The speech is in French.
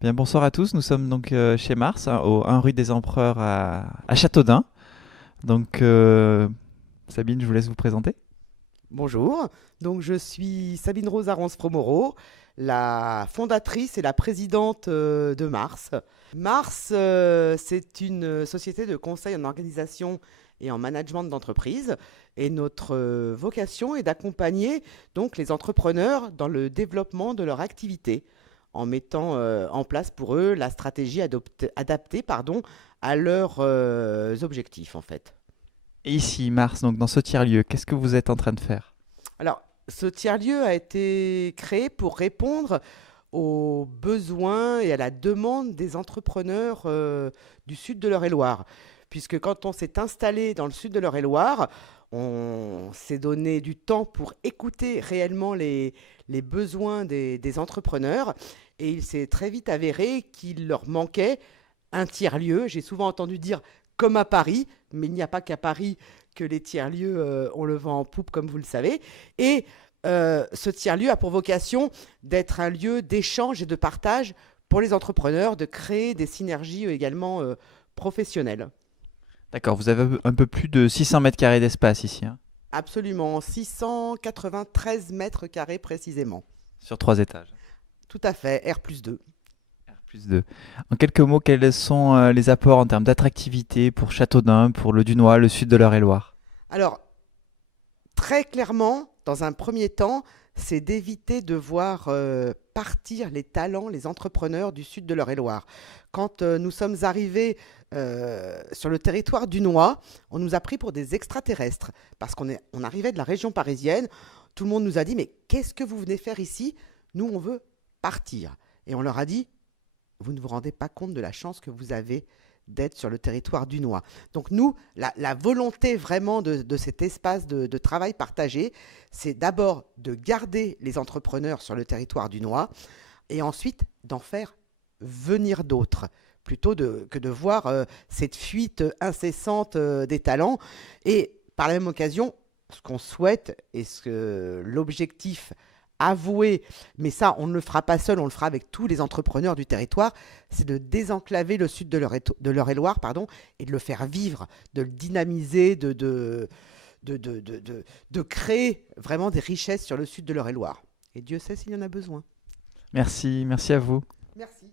Bien, bonsoir à tous. Nous sommes donc chez Mars, hein, au 1 rue des Empereurs à Châteaudun. Donc, Sabine, je vous laisse vous présenter. Bonjour, donc je suis Sabine Rose Arons-Fromoro, la fondatrice et la présidente de Mars. Mars, c'est une société de conseil en organisation et en management d'entreprise et notre vocation est d'accompagner donc les entrepreneurs dans le développement de leur activité en mettant en place pour eux la stratégie adaptée à leurs objectifs en fait. Et ici, Mars, donc dans ce tiers-lieu, qu'est-ce que vous êtes en train de faire? Alors, ce tiers-lieu a été créé pour répondre aux besoins et à la demande des entrepreneurs du sud de l'Eure-et-Loire. Puisque quand on s'est installé dans le sud de l'Eure-et-Loire, on s'est donné du temps pour écouter réellement les besoins des entrepreneurs. Et il s'est très vite avéré qu'il leur manquait un tiers-lieu. J'ai souvent entendu dire comme à Paris, mais il n'y a pas qu'à Paris que les tiers-lieux ont le vent en poupe, comme vous le savez. Et ce tiers-lieu a pour vocation d'être un lieu d'échange et de partage pour les entrepreneurs, de créer des synergies également professionnelles. D'accord, vous avez un peu plus de 600 mètres carrés d'espace ici, hein, Absolument, 693 mètres carrés précisément. sur 3 étages. Tout à fait, R+2. Plus de. En quelques mots, quels sont les apports en termes d'attractivité pour Châteaudun, pour le Dunois, le sud de l'Eure-et-Loire? Alors, très clairement, dans un premier temps, c'est d'éviter de voir partir les talents, les entrepreneurs du sud de l'Eure-et-Loire. Quand nous sommes arrivés sur le territoire dunois, on nous a pris pour des extraterrestres parce on arrivait de la région parisienne. Tout le monde nous a dit, mais qu'est-ce que vous venez faire ici? Nous, on veut partir. Et on leur a dit, vous ne vous rendez pas compte de la chance que vous avez d'être sur le territoire dunois. Donc nous, la volonté vraiment de cet espace de travail partagé, c'est d'abord de garder les entrepreneurs sur le territoire dunois et ensuite d'en faire venir d'autres, que de voir cette fuite incessante des talents. Et par la même occasion, ce qu'on souhaite et l'objectif avoué, mais ça, on ne le fera pas seul, on le fera avec tous les entrepreneurs du territoire, c'est de désenclaver le sud de l'Eure-et-Loire, et de le faire vivre, de le dynamiser, de créer vraiment des richesses sur le sud de l'Eure-et-Loire. Et Dieu sait s'il y en a besoin. Merci, merci à vous. Merci.